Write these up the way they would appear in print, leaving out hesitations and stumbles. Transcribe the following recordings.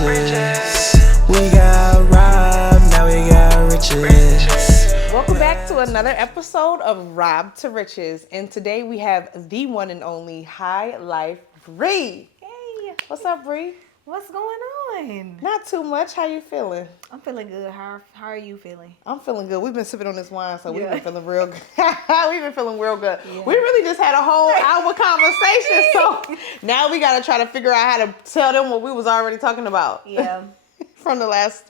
riches. We got robbed, now we got riches. Welcome back to another episode of Rob to Riches. And today we have the one and only High Life Bri. Hey, What's up, Bri? what's going on? Not too much. How you feeling? I'm feeling good. How are you feeling? I'm feeling good. We've been sipping on this wine, so we've Yeah. been feeling real good. We've been feeling real good. Yeah. We really just had a whole hour conversation, so now we got to try to figure out how to tell them what we was already talking about. Yeah. From the last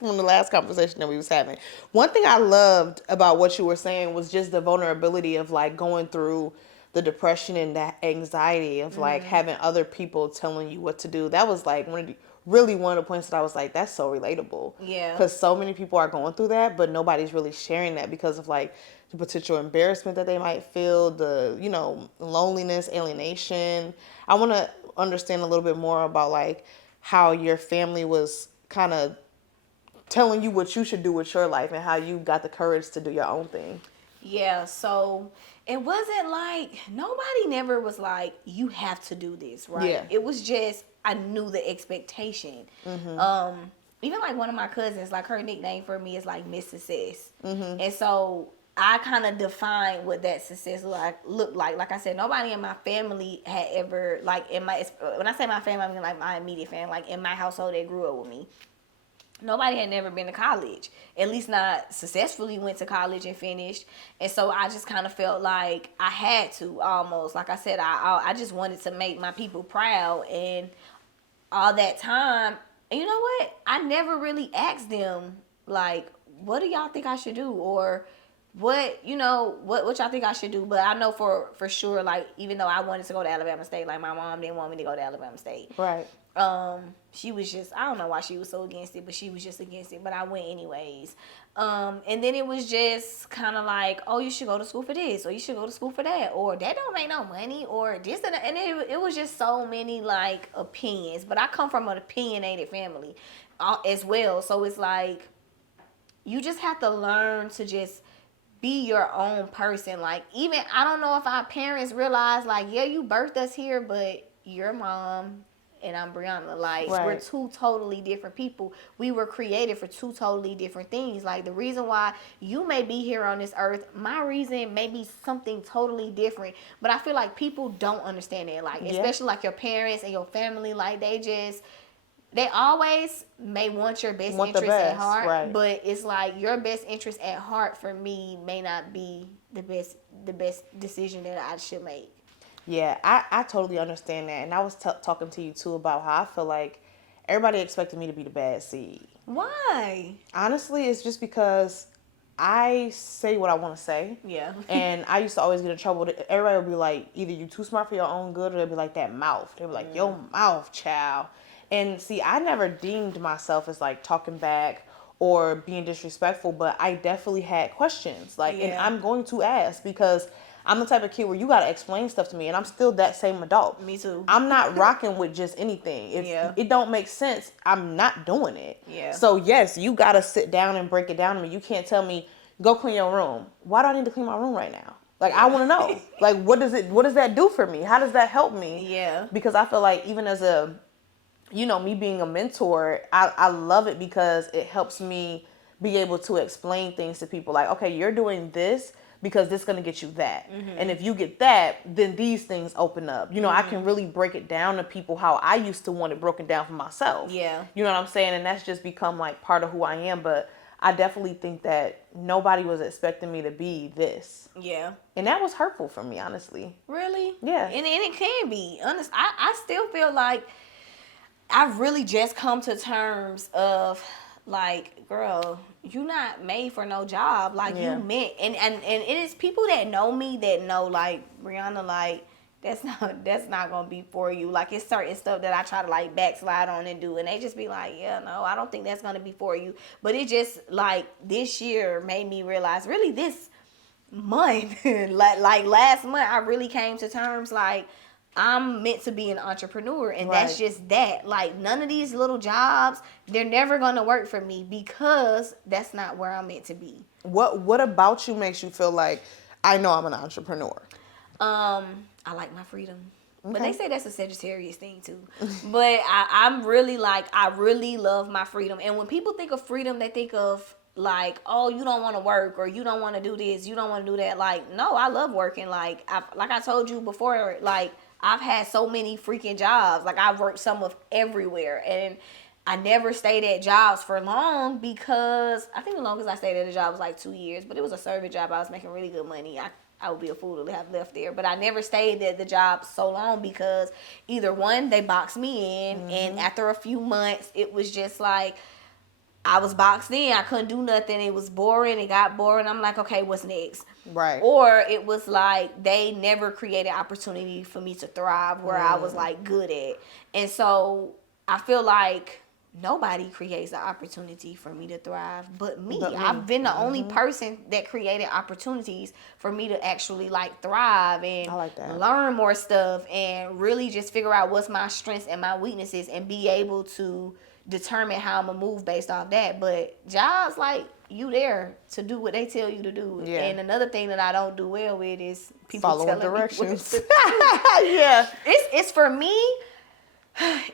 conversation that we was having. One thing I loved about what you were saying was just the vulnerability of like going through the depression and that anxiety of like having other people telling you what to do. That was like one of the points that I was like, that's so relatable. Yeah. Because so many people are going through that, but nobody's really sharing that because of like the potential embarrassment that they might feel, the, loneliness, alienation. I want to understand a little bit more about like how your family was kind of telling you what you should do with your life and how you got the courage to do your own thing. Yeah, so it wasn't like nobody never was like you have to do this, right? Yeah. It was just I knew the expectation. Even like one of my cousins, like her nickname for me is like Miss Success, and so I kind of defined what that success looked like. Like I said, nobody in my family had ever like when I say my family, I mean like my immediate family, like in my household that grew up with me. Nobody had never been to college, at least not successfully went to college and finished. And so I just kind of felt like I had to almost, like I said, I just wanted to make my people proud. And all that time, and you know what? I never really asked them, like, what do y'all think I should do? Or what y'all think I should do? But I know for sure, like, even though I wanted to go to Alabama State, like my mom didn't want me to go to Alabama State. Right. She was just, I don't know why she was so against it, but she was just against it. But I went anyways. And then it was just kind of like, oh, you should go to school for this, or you should go to school for that, or that don't make no money, or this and that. And it was just so many like opinions. But I come from an opinionated family as well, so it's like you just have to learn to just be your own person. Like, even I don't know if our parents realize, like, yeah, you birthed us here, but your mom and I'm Brianna. Like, right. We're two totally different people. We were created for two totally different things. Like, the reason why you may be here on this earth, my reason may be something totally different. But I feel like people don't understand that. Like, especially like your parents and your family, like they always may want your best interest at heart, right. But it's like your best interest at heart for me may not be the best decision that I should make. Yeah, I totally understand that. And I was talking to you, too, about how I feel like everybody expected me to be the bad seed. Why? Honestly, it's just because I say what I want to say. Yeah. And I used to always get in trouble. Everybody would be like, either you too smart for your own good, or they'd be like, that mouth. They'd be like, your mouth, child. And see, I never deemed myself as like talking back or being disrespectful, but I definitely had questions. Like, and I'm going to ask because I'm the type of kid where you got to explain stuff to me, and I'm still that same adult. Me too. I'm not rocking with just anything. If it don't make sense, I'm not doing it. Yeah. So, yes, you got to sit down and break it down to me. You can't tell me, go clean your room. Why do I need to clean my room right now? Like, I want to know. Like, what does that do for me? How does that help me? Yeah. Because I feel like even as me being a mentor, I love it because it helps me be able to explain things to people. Like, okay, you're doing this because this is going to get you that. And if you get that, then these things open up. I can really break it down to people how I used to want it broken down for myself. Yeah. You know what I'm saying? And that's just become like part of who I am. But I definitely think that nobody was expecting me to be this. Yeah. And that was hurtful for me, honestly. Really? Yeah. And it can be. Honest, I still feel like I've really just come to terms of like, girl, you not made for no job. Like, you meant, and it is people that know me that know, like, Brianna, like, that's not gonna be for you. Like, it's certain stuff that I try to like backslide on and do, and they just be like, yeah, no, I don't think that's gonna be for you. But it just like this year made me realize, really this month, like last month, I really came to terms like I'm meant to be an entrepreneur, and that's just that. Like, none of these little jobs, they're never gonna work for me because that's not where I'm meant to be. What about you makes you feel like I know I'm an entrepreneur? I like my freedom. But they say that's a Sagittarius thing too. But I'm really like, I really love my freedom. And when people think of freedom, they think of like, oh, you don't want to work, or you don't want to do this, you don't want to do that. Like, no, I love working. Like I told you before, like I've had so many freaking jobs. Like I've worked some of everywhere, and I never stayed at jobs for long because I think the longest I stayed at a job was like 2 years, but it was a service job. I was making really good money. I would be a fool to have left there, but I never stayed at the job so long because either one, they boxed me in, and after a few months, it was just like I was boxed in. I couldn't do nothing. It was boring. It got boring. I'm like, okay, what's next? Right. Or it was like they never created opportunity for me to thrive where I was like good at. And so I feel like nobody creates the opportunity for me to thrive but me. I've been the only person that created opportunities for me to actually like thrive and learn more stuff and really just figure out what's my strengths and my weaknesses and be able to determine how I'm gonna move based off that. But jobs, like, you there to do what they tell you to do. Yeah. And another thing that I don't do well with is people following directions. Yeah. It's for me.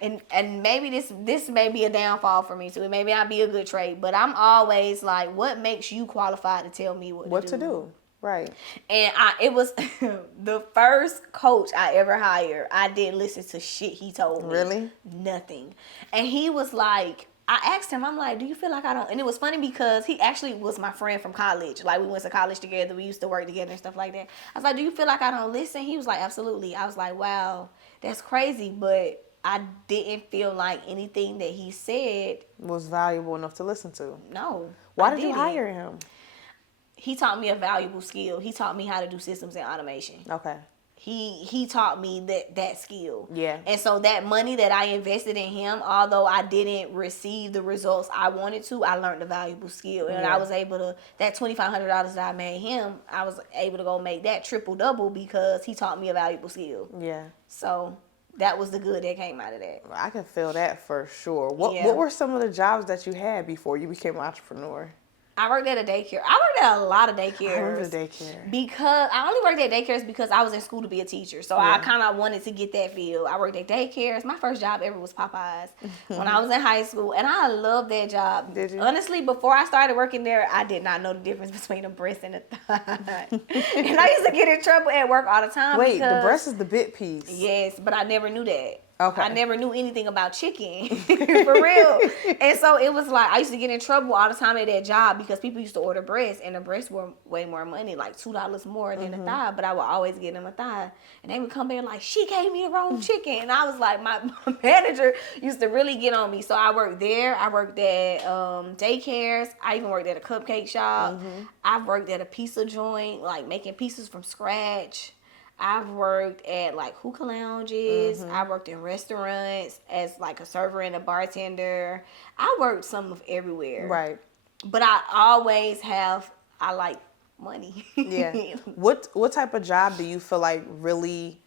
And maybe this may be a downfall for me too. It may not be a good trait, but I'm always like, what makes you qualified to tell me what to do? Right. And it was the first coach I ever hired. I didn't listen to shit he told me. Really? Nothing. And he was like, I asked him, I'm like, do you feel like I don't? And it was funny because he actually was my friend from college. Like, we went to college together. We used to work together and stuff like that. I was like, do you feel like I don't listen? He was like, absolutely. I was like, wow, that's crazy. But I didn't feel like anything that he said was valuable enough to listen to. No. Why did you hire him? He taught me a valuable skill. He taught me how to do systems and automation. Okay. He taught me that skill. Yeah. And so that money that I invested in him, although I didn't receive the results I wanted to, I learned a valuable skill. And I was able to, that $2,500 that I made him, I was able to go make that triple double because he taught me a valuable skill. Yeah. So that was the good that came out of that. I can feel that for sure. What were some of the jobs that you had before you became an entrepreneur? I worked at a daycare. I worked at a lot of daycares. I remember daycare. Because I only worked at daycares because I was in school to be a teacher. So I kind of wanted to get that feel. I worked at daycares. My first job ever was Popeyes when I was in high school. And I loved that job. Did you? Honestly, before I started working there, I did not know the difference between a breast and a thigh. And I used to get in trouble at work all the time. Wait, the breast is the bit piece. Yes, but I never knew that. Okay. I never knew anything about chicken, for real. And so it was like, I used to get in trouble all the time at that job because people used to order breasts, and the breasts were way more money, like $2 more than a thigh, but I would always get them a thigh. And they would come in like, she gave me the wrong chicken. And I was like, my manager used to really get on me. So I worked there. I worked at daycares. I even worked at a cupcake shop. I worked at a pizza joint, like making pizzas from scratch. I've worked at like hookah lounges. I worked in restaurants as like a server and a bartender. I worked some of everywhere. Right. But I like money. Yeah. What type of job do you feel like really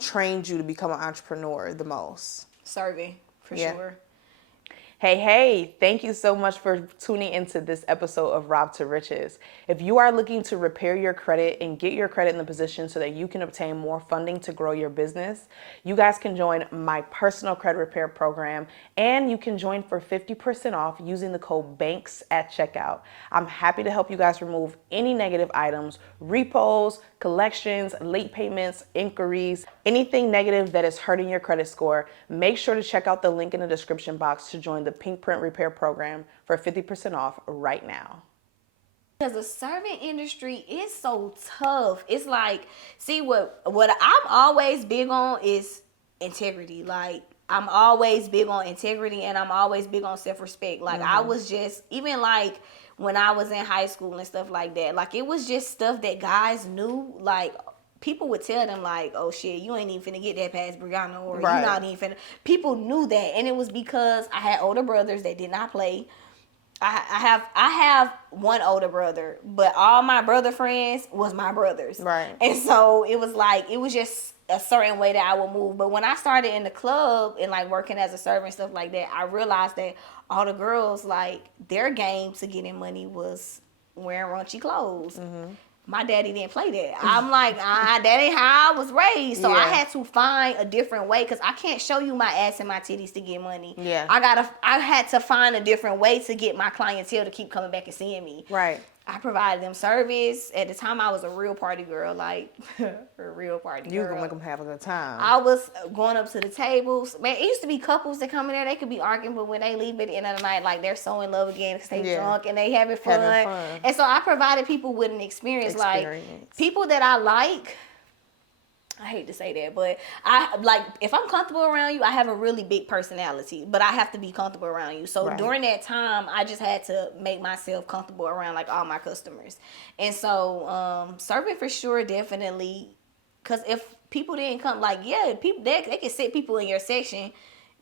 trained you to become an entrepreneur the most? Serving, for sure. Hey, thank you so much for tuning into this episode of Rob to Riches. If you are looking to repair your credit and get your credit in the position so that you can obtain more funding to grow your business, you guys can join my personal credit repair program, and you can join for 50% off using the code BANKS at checkout. I'm happy to help you guys remove any negative items, repos, collections, late payments, inquiries, anything negative that is hurting your credit score. Make sure to check out the link in the description box to join the Pink Print Repair Program for 50% off right now. Because the serving industry is so tough. It's like, see, what I'm always big on is integrity. Like, I'm always big on integrity, and I'm always big on self-respect. Like, I was just, even like when I was in high school and stuff like that, like, it was just stuff that guys knew. Like, people would tell them, like, oh shit, you ain't even finna get that past Brianna, or you not even finna. People knew that, and it was because I had older brothers that did not play. I have one older brother, but all my brother friends was my brothers. Right. And so it was like, it was just a certain way that I would move. But when I started in the club and like working as a server and stuff like that, I realized that all the girls, like, their game to getting money was wearing raunchy clothes. my daddy didn't play that. I'm like, that ain't how I was raised. So I had to find a different way because I can't show you my ass and my titties to get money. Yeah. I had to find a different way to get my clientele to keep coming back and seeing me. Right. I provided them service. At the time, I was a real party girl, like a real party girl. You were gonna make them have a good time. I was going up to the tables. Man, it used to be couples that come in there. They could be arguing, but when they leave at the end of the night, like they're so in love again because they drunk and they having fun. And so I provided people with an experience. Like people that I like. I hate to say that, but I like if I'm comfortable around you, I have a really big personality, but I have to be comfortable around you. So during that time, I just had to make myself comfortable around like all my customers. And so serving for sure, definitely, because if people didn't come, like people they can sit people in your section.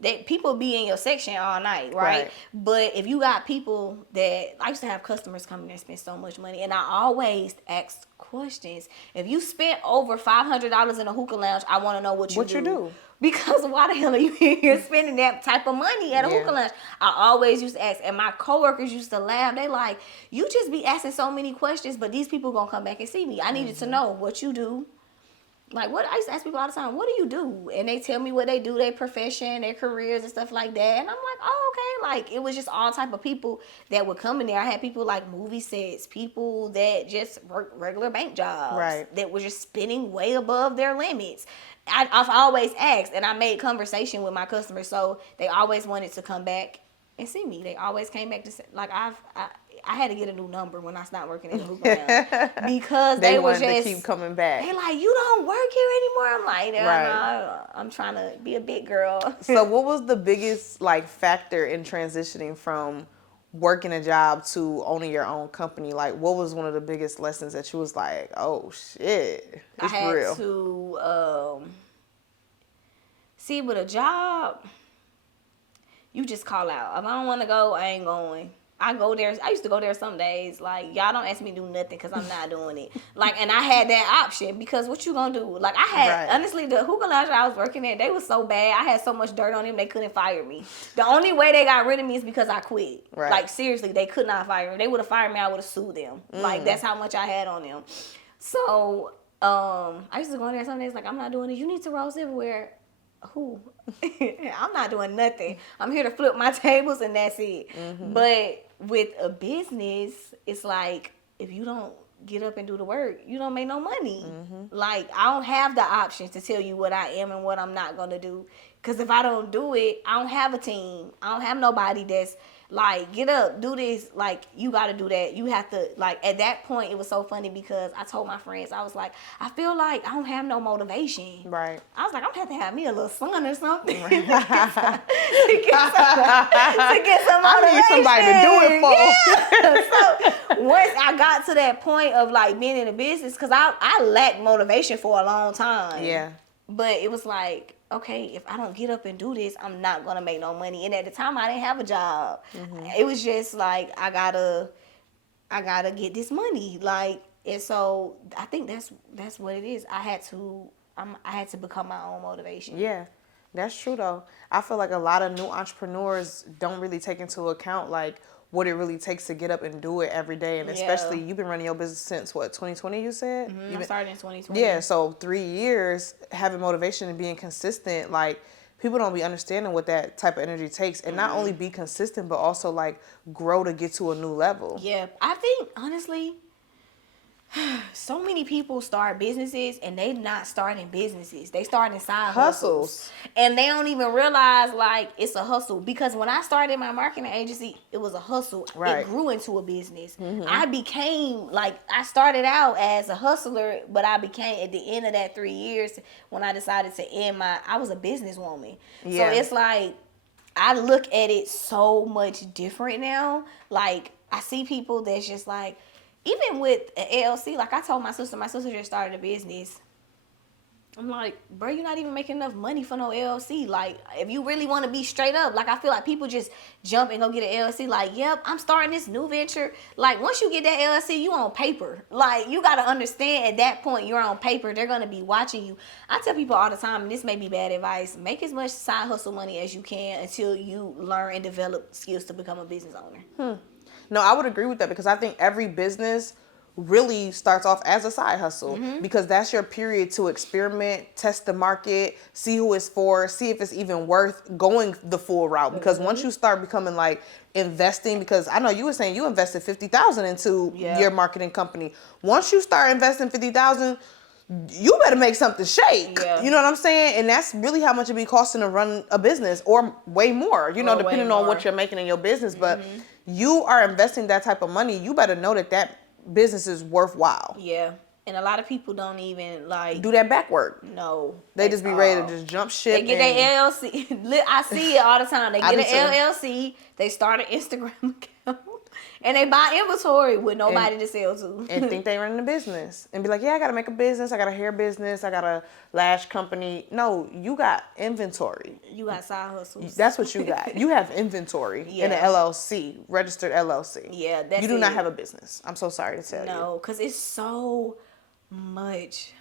That people be in your section all night, right? But if you got people that I used to have customers come in there and spend so much money, and I always ask questions. If you spent over $500 in a hookah lounge, I want to know what you do. Because why the hell are you here spending that type of money at a hookah lounge? I always used to ask, and my coworkers used to laugh. They like, you just be asking so many questions, but these people gonna come back and see me. I needed to know what you do. Like, what I used to ask people all the time, what do you do? And they tell me what they do, their profession, their careers and stuff like that. And I'm like, oh, okay. Like, it was just all type of people that would come in there. I had people like movie sets, people that just work regular bank jobs. That were just spending way above their limits. I've always asked, and I made conversation with my customers. So they always wanted to come back and see me. They always came back to say, like, I had to get a new number when I stopped working at the hookah lounge because they were wanted just to keep coming back. They like, you don't work here anymore. I'm like, no, I'm trying to be a big girl. So what was the biggest like factor in transitioning from working a job to owning your own company? Like, what was one of the biggest lessons that you was like, oh shit, it's I had real? To see, with a job, you just call out. If I don't want to go, I ain't going. I go there. I used to go there some days. Like, y'all don't ask me to do nothing because I'm not doing it. Like, and I had that option because what you gonna do? Like, I had, honestly, the hookah lounge I was working at, they was so bad. I had so much dirt on them, they couldn't fire me. The only way they got rid of me is because I quit. Like, seriously, they could not fire me. They would have fired me, I would have sued them. Like, that's how much I had on them. So, I used to go in there some days like, I'm not doing it. You need to roll everywhere. Who? I'm not doing nothing. I'm here to flip my tables and that's it. But with a business, it's like if you don't get up and do the work, you don't make no money. Like, I don't have the options to tell you what I am and what I'm not going to do. Because if I don't do it, I don't have a team. I don't have nobody that's like, get up, do this. Like, you got to do that. You have to, like, at that point, it was so funny because I told my friends, I was like, I feel like I don't have no motivation. I was like, I'm going to have me a little son or something to get some motivation. I need somebody to do it for. So once I got to that point of, like, being in the business, because I lacked motivation for a long time. But it was like, okay, if I don't get up and do this, I'm not gonna make no money. And at the time, I didn't have a job. It was just like I gotta get this money. Like, and so I think that's what it is. I had to become my own motivation. Yeah, that's true though. I feel like a lot of new entrepreneurs don't really take into account like what it really takes to get up and do it every day. And especially, you've been running your business since, what, 2020 you said? I started in 2020. Yeah, so 3 years, having motivation and being consistent, like, people don't be understanding what that type of energy takes. And not only be consistent, but also, like, grow to get to a new level. Yeah, I think, honestly, so many people start businesses and they not starting businesses. They starting side hustles. And they don't even realize like it's a hustle. Because when I started my marketing agency, it was a hustle. It grew into a business. I became like, I started out as a hustler, but I became at the end of that 3 years when I decided to end I was a businesswoman. So it's like, I look at it so much different now. Like, I see people that's just like, even with an LLC, like I told my sister just started a business. I'm like, bro, you're not even making enough money for no LLC. Like, if you really want to be straight up, like, I feel like people just jump and go get an LLC. Like, yep, I'm starting this new venture. Like, once you get that LLC, you on paper. Like, you got to understand at that point, you're on paper. They're going to be watching you. I tell people all the time, and this may be bad advice, make as much side hustle money as you can until you learn and develop skills to become a business owner. No, I would agree with that because I think every business really starts off as a side hustle because that's your period to experiment, test the market, see who it's for, see if it's even worth going the full route. Because once you start becoming like investing, because I know you were saying you invested 50,000 into your marketing company. Once you start investing 50,000, you better make something shake. Yeah. You know what I'm saying? And that's really how much it be costing to run a business, or way more, you know, depending on what you're making in your business. But you are investing that type of money, you better know that that business is worthwhile. Yeah. And a lot of people don't even like do that back work. No. They just be ready to just jump ship. They get their LLC. I see it all the time. They get an LLC. They start an Instagram account. And they buy inventory with nobody to sell to. And think they running a business. And be like, yeah, I got to make a business. I got a hair business. I got a lash company. No, you got inventory. You got side hustles. That's what you got. You have inventory in an LLC, registered LLC. Yeah, that's You do not have a business. I'm so sorry to tell you. No, because it's so much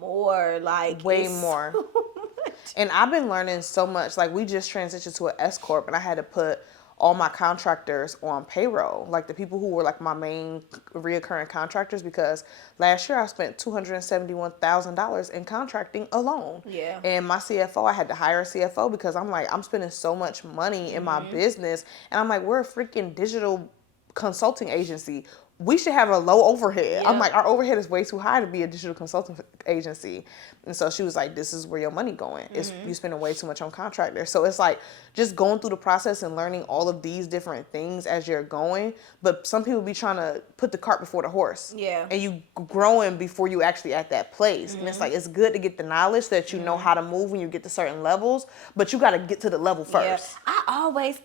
more. Like, way more. So and I've been learning so much. Like, we just transitioned to an S Corp, and I had to put all my contractors on payroll, like the people who were like my main reoccurring contractors, because last year I spent $271,000 in contracting alone. Yeah. And my CFO, I had to hire a CFO because I'm like, I'm spending so much money in my business, and I'm like, we're a freaking digital consulting agency. We should have a low overhead. Yeah. I'm like, our overhead is way too high to be a digital consulting agency. And so she was like, this is where your money going. It's you spending way too much on contractors. So it's like just going through the process and learning all of these different things as you're going. But some people be trying to put the cart before the horse. Yeah. And you growing before you actually at that place. And it's like, it's good to get the knowledge so that you know how to move when you get to certain levels, but you got to get to the level first. Yeah.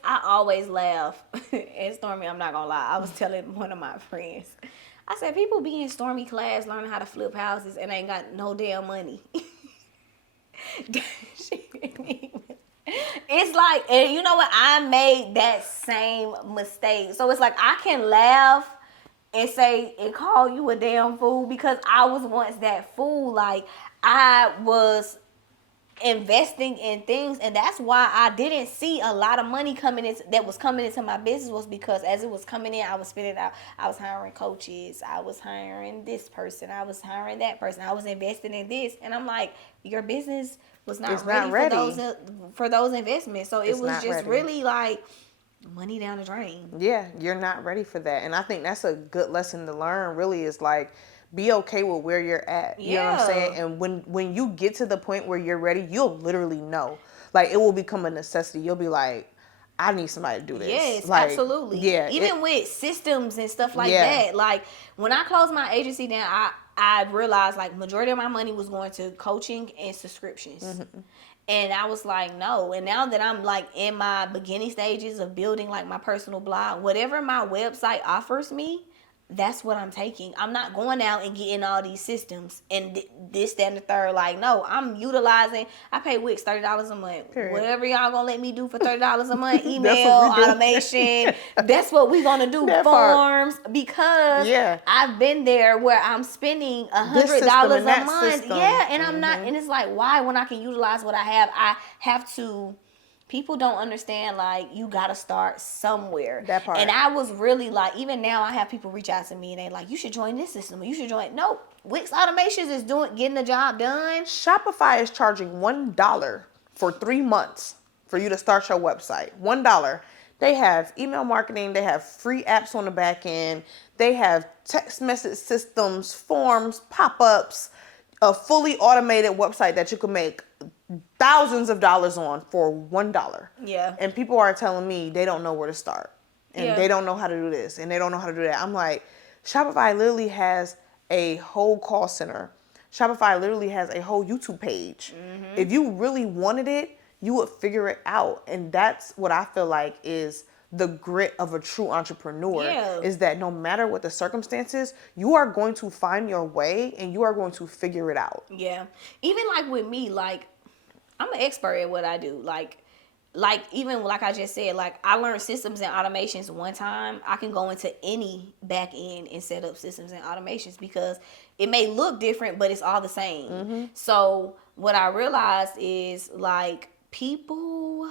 I always laugh. And Stormi, I'm not gonna lie, I was telling one of my friends, I said, people be in Stormi class learning how to flip houses and ain't got no damn money. It's like, and you know what, I made that same mistake. So it's like, I can laugh and say and call you a damn fool because I was once that fool. Like, I was investing in things, and that's why I didn't see a lot of money coming in that was coming into my business, was because as it was coming in, I was spending out. I was hiring coaches, I was hiring this person, I was hiring that person, I was investing in this, and I'm like, your business was not ready for those investments. So it was just really like money down the drain. Yeah, you're not ready for that. And I think that's a good lesson to learn, really, is like, be okay with where you're at. You know what I'm saying? And when you get to the point where you're ready, you'll literally know. Like, it will become a necessity. You'll be like, I need somebody to do this. Yes, like, absolutely. Yeah. Even with systems and stuff like that. Like, when I closed my agency down, I realized, like, majority of my money was going to coaching and subscriptions. And I was like, no. And now that I'm like in my beginning stages of building like my personal blog, whatever my website offers me, that's what I'm taking. I'm not going out and getting all these systems and this, that, and the third. Like, no, I'm utilizing. I pay Wick $30 a month. Period. Whatever y'all gonna let me do for $30 a month, email, automation. That's what we gonna do. Forms, because I've been there where I'm spending $100 a month. System. Yeah, and I'm not. And it's like, why, when I can utilize what I have to. People don't understand, like, you got to start somewhere. That part. And I was really like, even now I have people reach out to me and they like, you should join this system. You should join. Nope. Wix Automations is getting the job done. Shopify is charging $1 for 3 months for you to start your website. $1. They have email marketing. They have free apps on the back end. They have text message systems, forms, pop-ups, a fully automated website that you can make thousands of dollars on for $1. Yeah. And people are telling me they don't know where to start. And they don't know how to do this. And they don't know how to do that. I'm like, Shopify literally has a whole call center. Shopify literally has a whole YouTube page. If you really wanted it, you would figure it out. And that's what I feel like is the grit of a true entrepreneur, is that no matter what the circumstances, you are going to find your way and you are going to figure it out. Yeah. Even like with me, like, I'm an expert at what I do. Like even like I just said, like, I learned systems and automations one time. I can go into any back end and set up systems and automations because it may look different, but it's all the same. So what I realized is, like, people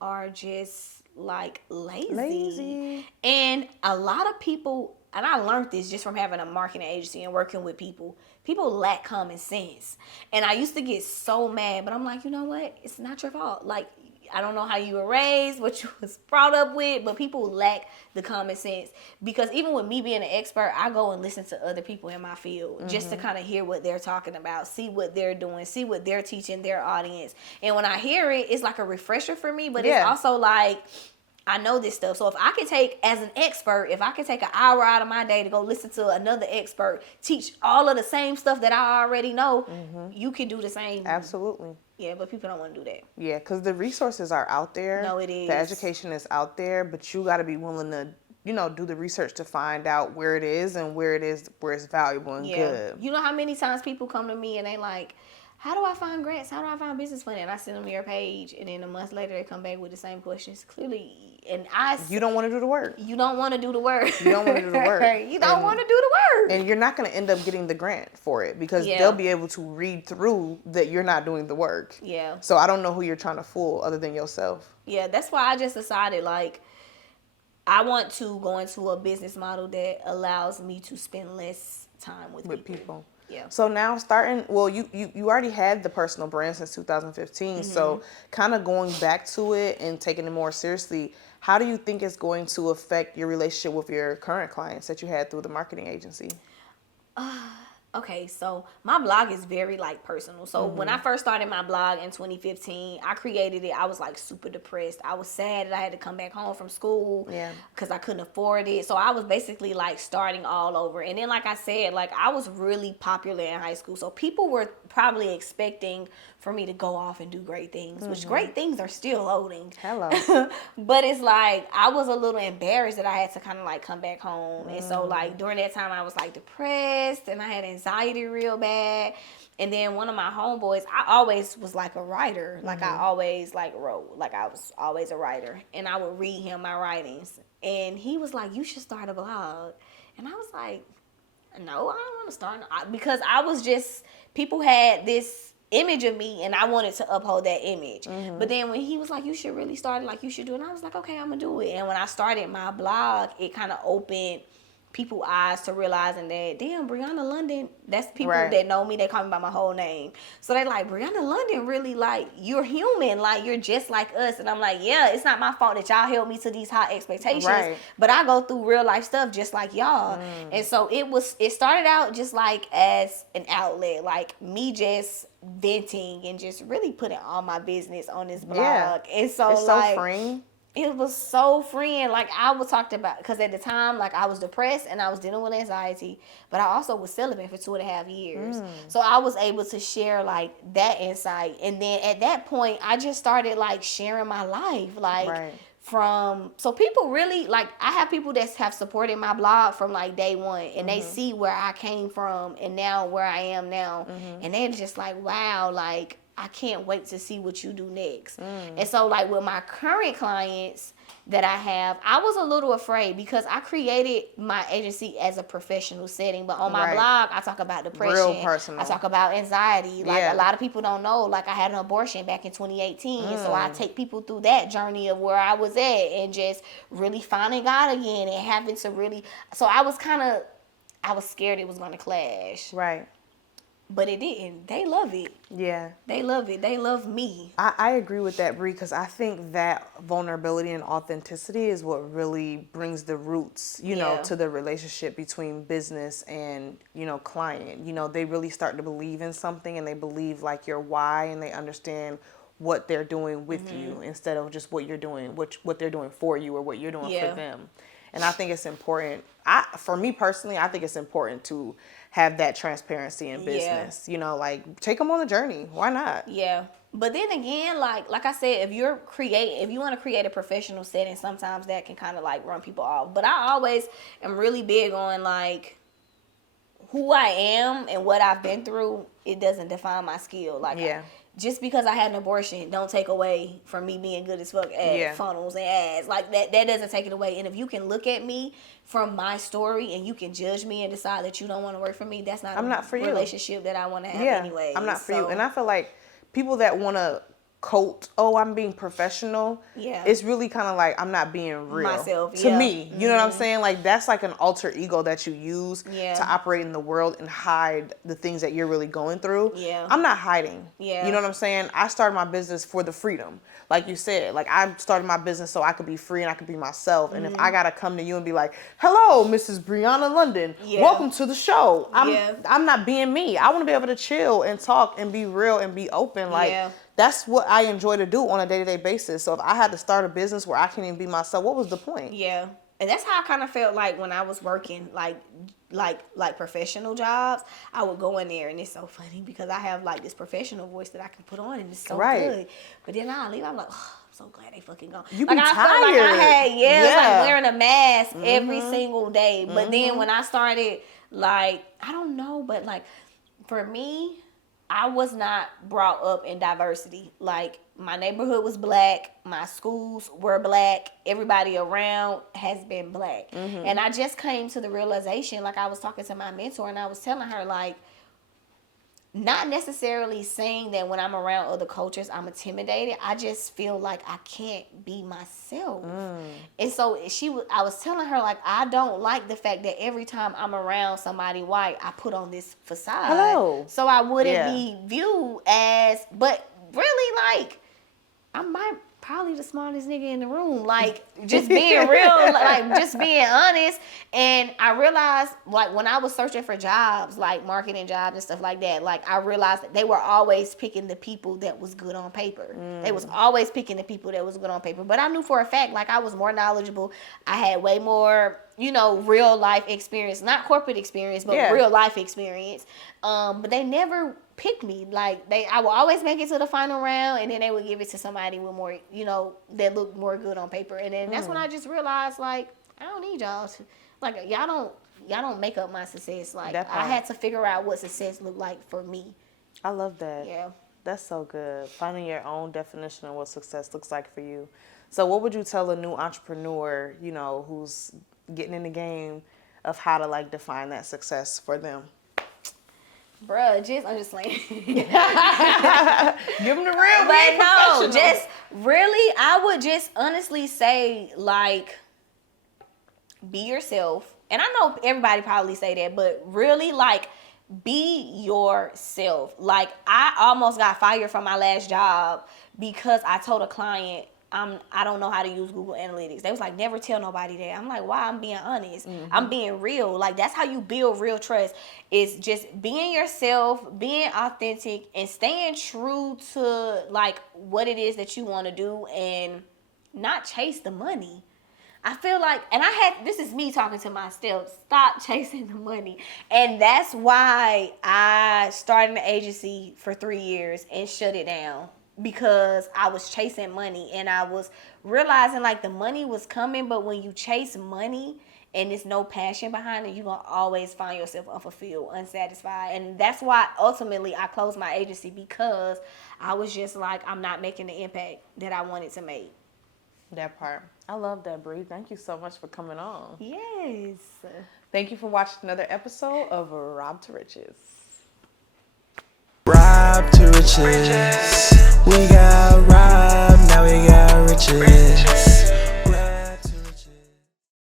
are just like lazy. And a lot of people and I learned this just from having a marketing agency and working with people. People lack common sense. And I used to get so mad, but I'm like, you know what? It's not your fault. Like, I don't know how you were raised, what you was brought up with, but people lack the common sense. Because even with me being an expert, I go and listen to other people in my field just to kind of hear what they're talking about, see what they're doing, see what they're teaching their audience. And when I hear it, it's like a refresher for me, but it's also like, I know this stuff. So if I can take, as an expert, if I can take an hour out of my day to go listen to another expert teach all of the same stuff that I already know, you can do the same. Absolutely. Yeah, but people don't want to do that. Yeah, because the resources are out there. No, it is. The education is out there, but you got to be willing to, do the research to find out where it is and where it's valuable and good. You know how many times people come to me and they like, how do I find grants? How do I find business funding? And I send them your page, and then a month later they come back with the same questions. Clearly, you don't want to do the work. You don't want to do the work. You don't want to do the work. You don't want to do the work. And you're not going to end up getting the grant for it because they'll be able to read through that you're not doing the work. Yeah. So I don't know who you're trying to fool other than yourself. Yeah, that's why I just decided, like, I want to go into a business model that allows me to spend less time with people. Yeah. So now you already had the personal brand since 2015. So kind of going back to it and taking it more seriously, how do you think it's going to affect your relationship with your current clients that you had through the marketing agency? Okay, so my blog is very like personal. So when I first started my blog in 2015, I created it. I was like super depressed. I was sad that I had to come back home from school because I couldn't afford it. So I was basically like starting all over. And then, like I said, like I was really popular in high school. So people were probably expecting for me to go off and do great things, which great things are still loading. Hello. But it's like I was a little embarrassed that I had to kind of like come back home. And so like during that time I was like depressed and I had anxiety real bad. And then one of my homeboys, I always was like a writer. Like I always like wrote. Like I was always a writer. And I would read him my writings. And he was like, you should start a blog. And I was like, no, I don't want to start. Because I was just, people had this image of me and I wanted to uphold that image. But then when he was like, you should really start it, like you should do it, and I was like, okay, I'm gonna do it. And when I started my blog, it kind of opened people's eyes to realizing that, damn, Brianna London, that's people that know me, they call me by my whole name. So they like, Brianna London, really, like, you're human, like, you're just like us. And I'm like, yeah, it's not my fault that y'all held me to these high expectations, but I go through real life stuff just like y'all. And so it started out just like as an outlet, like me just venting and just really putting all my business on this blog. And so it's like, so freeing. It was so freeing. Like I was talked about, because at the time, like I was depressed and I was dealing with anxiety, but I also was celibate for 2.5 years. So I was able to share like that insight. And then at that point, I just started like sharing my life, like so people really, like I have people that have supported my blog from like day one, and they see where I came from and now where I am now. And they're just like, wow, like I can't wait to see what you do next. And so like with my current clients that I have, I was a little afraid because I created my agency as a professional setting, but on my blog I talk about depression, real personal. I talk about anxiety. Like a lot of people don't know, like I had an abortion back in 2018, and so I take people through that journey of where I was at and just really finding God again and having to really, so I was scared it was going to clash. Right. But it didn't. They love it. Yeah. They love it. They love me. I agree with that, Bri, because I think that vulnerability and authenticity is what really brings the roots, you know, to the relationship between business and, client. They really start to believe in something, and they believe like your why, and they understand what they're doing with you instead of just what you're doing, what they're doing for you or what you're doing for them. And I think it's important. For me personally, I think it's important to have that transparency in business. Like take them on the journey. Why not? Yeah. But then again, like I said, if you want to create a professional setting, sometimes that can kind of like run people off. But I always am really big on like who I am and what I've been through. It doesn't define my skill. Like just because I had an abortion don't take away from me being good as fuck at funnels and ads. Like that doesn't take it away. And if you can look at me from my story and you can judge me and decide that you don't want to work for me, that's not a relationship that I want to have anyway. I'm not for you. And I feel like people that want to coat, oh, I'm being professional. Yeah. It's really kind of like I'm not being real. Myself, to yeah. me. You know what I'm saying? Like that's like an alter ego that you use Yeah. to operate in the world and hide the things that you're really going through. Yeah. I'm not hiding. Yeah. You know what I'm saying? I started my business for the freedom. Like you said, like I started my business so I could be free and I could be myself. And if I gotta come to you and be like, hello, Mrs. Bri London, Yeah. welcome to the show. Yeah. I'm not being me. I want to be able to chill and talk and be real and be open. Like Yeah. that's what I enjoy to do on a day-to-day basis. So if I had to start a business where I can't even be myself, what was the point? Yeah. And that's how I kind of felt like when I was working like professional jobs. I would go in there, and it's so funny because I have like this professional voice that I can put on, and it's so good. But then I leave, I'm like, oh, I'm so glad they fucking gone. You like be I tired. felt like I had, it's like wearing a mask every Mm-hmm. single day. But then when I started, like, I don't know, but like for me, I was not brought up in diversity. Like my neighborhood was black, my schools were black, everybody around has been black. Mm-hmm. And I just came to the realization, like I was talking to my mentor and I was telling her, like, not necessarily saying that when I'm around other cultures I'm intimidated. I just feel like I can't be myself. And so I was telling her, like, I don't like the fact that every time I'm around somebody white, I put on this facade. Hello. So I wouldn't be viewed as, but really, like, I'm probably the smartest nigga in the room. Like, just being real, like, just being honest. And I realized, like, when I was searching for jobs, like marketing jobs and stuff like that, like, I realized that they were always picking the people that was good on paper. They was always picking the people that was good on paper. But I knew for a fact, like, I was more knowledgeable. I had way more, real life experience. Not corporate experience, but real life experience. But they never picked me. Like, I would always make it to the final round, and then they would give it to somebody with more, that looked more good on paper. And then that's when I just realized, like, I don't need y'all to, like, y'all don't make up my success. Like, I had to figure out what success looked like for me. I love that. Yeah. That's so good. Finding your own definition of what success looks like for you. So what would you tell a new entrepreneur, who's getting in the game of how to, like, define that success for them? Bruh, I'm just like, give them the real. But no, just really, I would just honestly say, like, be yourself. And I know everybody probably say that, but really, like, be yourself. Like, I almost got fired from my last job because I told a client, I don't know how to use Google Analytics. They was like, never tell nobody that. I'm like, why? I'm being honest. I'm being real. Like, that's how you build real trust. It's just being yourself, being authentic, and staying true to, like, what it is that you want to do and not chase the money. I feel like, and this is me talking to myself, stop chasing the money. And that's why I started an agency for 3 years and shut it down. Because I was chasing money and I was realizing, like, the money was coming, but when you chase money and there's no passion behind it, you're going to always find yourself unfulfilled, unsatisfied. And that's why ultimately I closed my agency, because I was just like, I'm not making the impact that I wanted to make. That part. I love that, Bri. Thank you so much for coming on. Yes. Thank you for watching another episode of Rob to Riches. Rob to riches. We got